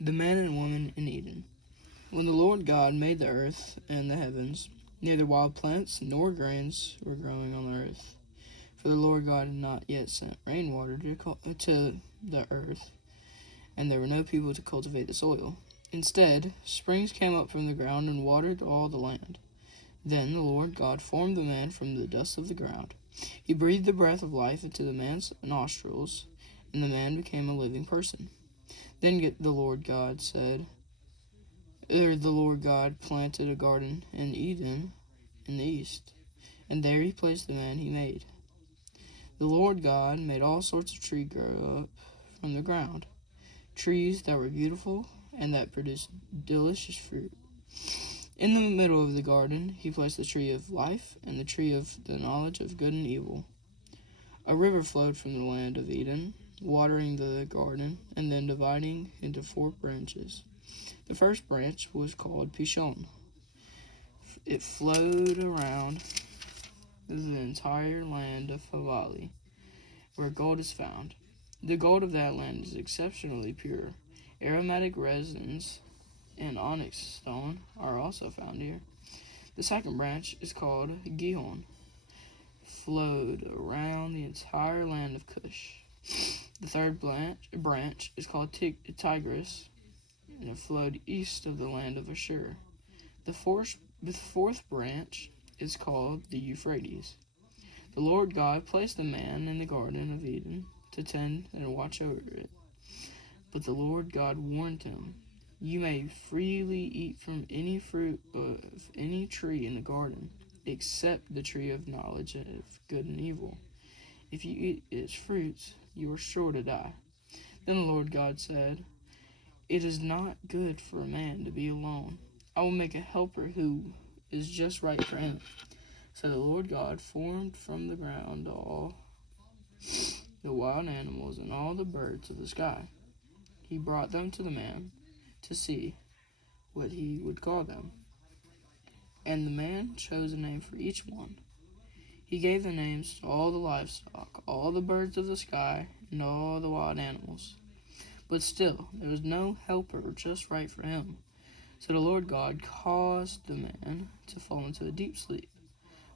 The man and woman in Eden. When the Lord God made the earth and the heavens, neither wild plants nor grains were growing on the earth, for the Lord God had not yet sent rainwater to the earth, and there were no people to cultivate the soil. Instead, springs came up from the ground and watered all the land. Then the Lord God formed the man from the dust of the ground. He breathed the breath of life into the man's nostrils, and the man became a living person. Then the Lord God planted a garden in Eden in the east, and there he placed the man he made. The Lord God made all sorts of trees grow up from the ground, trees that were beautiful and that produced delicious fruit. In the middle of the garden, he placed the tree of life and the tree of the knowledge of good and evil. A river flowed from the land of Eden, watering the garden and then dividing into 4 branches. The first branch was called Pishon. It flowed around the entire land of Havilah, where gold is found. The gold of that land is exceptionally pure. Aromatic resins and onyx stone are also found here. The second branch is called Gihon. Flowed around the entire land of Cush. The third branch is called Tigris, and it flowed east of the land of Ashur. The fourth branch is called the Euphrates. The Lord God placed the man in the Garden of Eden to tend and watch over it. But the Lord God warned him, "You may freely eat from any fruit of any tree in the garden, except the tree of knowledge of good and evil. If you eat its fruits, you are sure to die." Then the Lord God said, "It is not good for a man to be alone. I will make a helper who is just right for him." So the Lord God formed from the ground all the wild animals and all the birds of the sky. He brought them to the man to see what he would call them. And the man chose a name for each one. He gave the names to all the livestock, all the birds of the sky, and all the wild animals. But still, there was no helper just right for him. So the Lord God caused the man to fall into a deep sleep.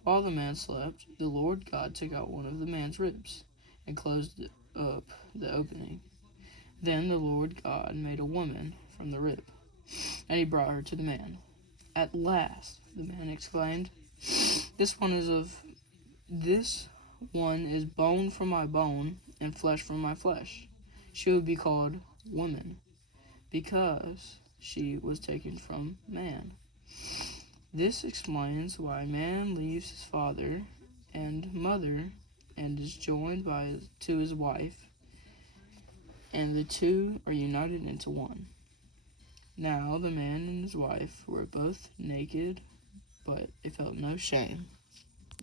While the man slept, the Lord God took out one of the man's ribs and closed up the opening. Then the Lord God made a woman from the rib, and he brought her to the man. "At last," the man exclaimed, This one is bone from my bone and flesh from my flesh. She would be called woman, because she was taken from man." This explains why man leaves his father and mother and is joined to his wife, and the two are united into one. Now the man and his wife were both naked, but they felt no shame.